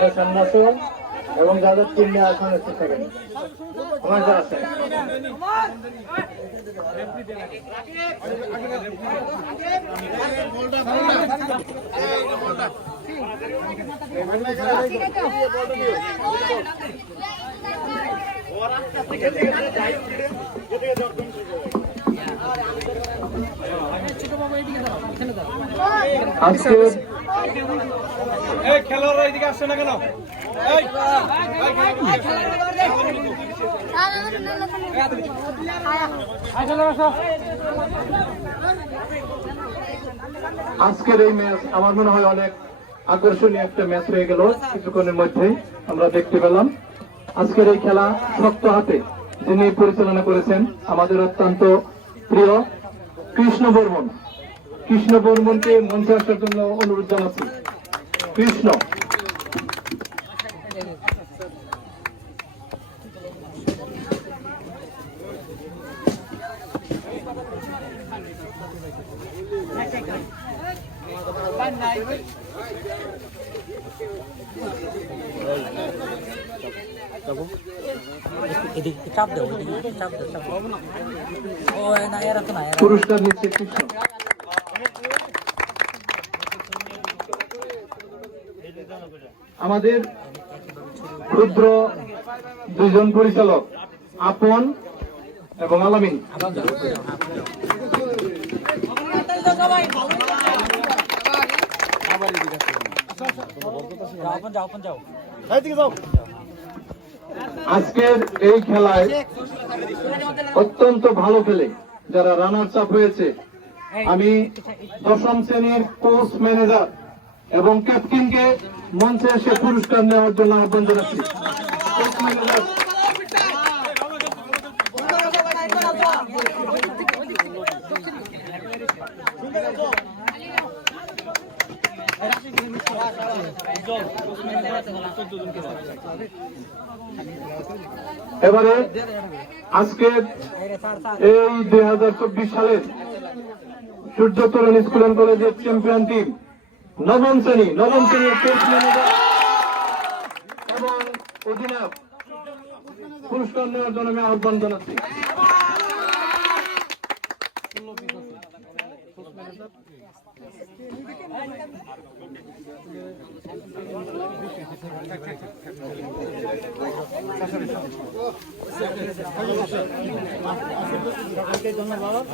তাদের সামনে আসো এবং যাদের চিহ্নে আসন এসে থাকেন আমার যা আছে আজকে খেলোয়াড়রা এদিকে আসছে না কেন? আজকের এই ম্যাচ আমার মনে হয় অনেক আকর্ষণীয় একটা ম্যাচ হয়ে গেল। কিছুক্ষণের মধ্যেই আমরা দেখতে পেলাম আজকের এই খেলা শক্ত হাতে যিনি পরিচালনা করেছেন আমাদের অত্যন্ত প্রিয় কৃষ্ণ বর্মন। কৃষ্ণ বর্মনকে মঞ্চে আসার জন্য অনুরোধ জানাচ্ছি। কৃষ্ণ পুরস্কার নিচ্ছে কৃষ্ণ। আমাদের ক্ষুদ্র দুজন পরিচালক আপন এবং আলামিন আজকের এই খেলায় অত্যন্ত ভালো খেলে যারা রানার্স আপ হয়েছে আমি দশম শ্রেণীর কোচ ম্যানেজার এবং ক্যাপ্টেনকে মঞ্চে এসে পুরস্কার নেওয়ার জন্য আহ্বান জানাচ্ছি। এবারে আজকে এই 2024 সালের সূর্য তরুণ স্কুল অ্যান্ড কলেজের চ্যাম্পিয়ন টিম নবম শ্রেণীর কোচ ম্যানেজার এবং অধিনায়ক পুরস্কার নেওয়ার জন্য আমি আহ্বান জানাচ্ছি। ধন্যবাদ।